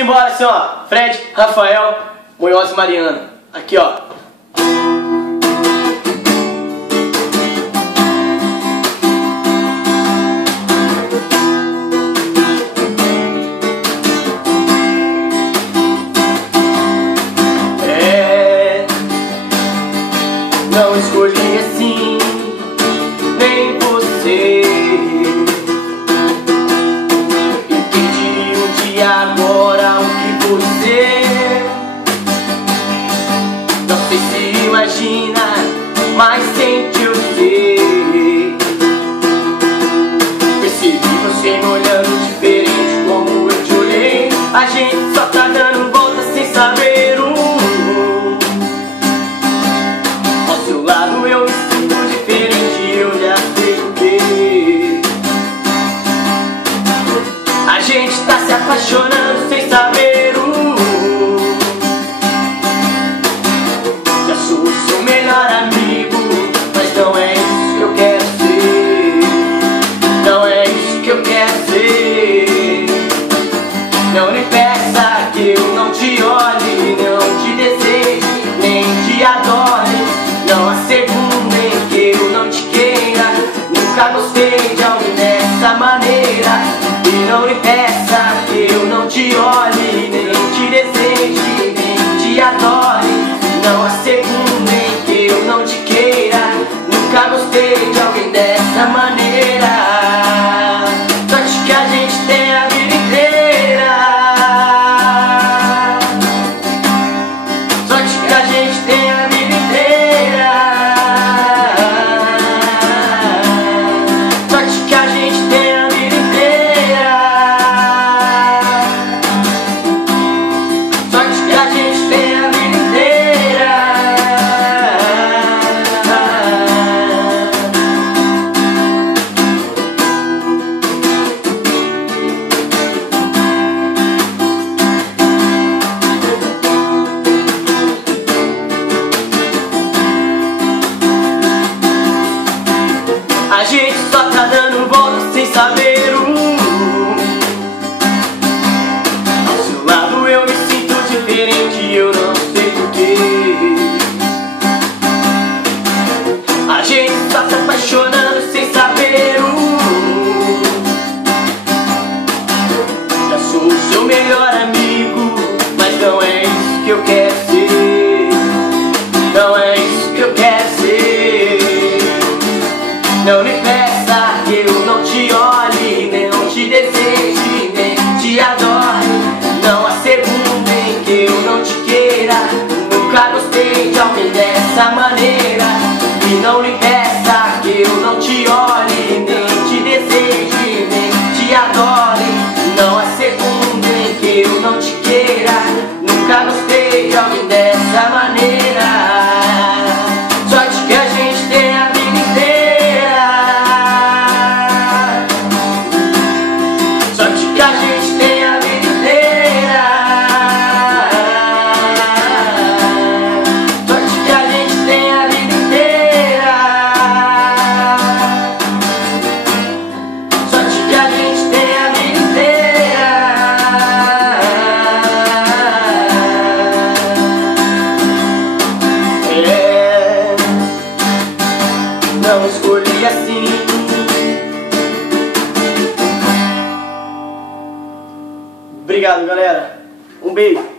embora assim, ó. Fred, Rafael, Munhoz e Mariana. Aqui, ó. Não escolhi assim, nem você. Entendi um dia agora o que você não sei se imagina, mas sente eu sei. Percebi você me olhando diferente como eu te olhei. A gente só tá dando volta sem saber o lado eu me sinto diferente, eu já sei o que. A gente tá se apaixonando sem saber o. Já sou o seu melhor amigo, mas não é isso que eu quero ser. Não é isso que eu quero ser. Não me peça que eu não te olhe, não te deseje, nem te adore. Não há segundo em que eu não te queira. Nunca gostei de alguém dessa maneira. E não me peça que eu não te olhe, nem te deseje, nem te adore. Não há segundo em que eu não te queira. Nunca gostei de alguém dessa maneira. Sorte que a gente tem a vida inteira. Sorte que a gente tem a vida inteira. A gente só tá dando volta sem saber o. Ao seu lado eu me sinto diferente, eu não sei porquê. A gente só tá apaixonando sem saber o. Já sou o seu melhor amigo, mas não é isso que eu quero ser. Não é isso que eu quero ser. Não me peça que eu não te olhe, nem não te deseje, nem te adore. Não há segundo em que eu não te queira. Nunca gostei de alguém dessa maneira. E não me peça que eu não te olhe, nem te deseje, nem te adore. Não há segundo em que eu não te queira. Nunca gostei de alguém dessa maneira. Sorte que a gente tem a vida inteira. Sorte que a gente tem a vida inteira. Sorte que a gente tem a vida inteira. Sorte que a gente tem a vida inteira. Não escolhi assim. Obrigado, galera. Um beijo.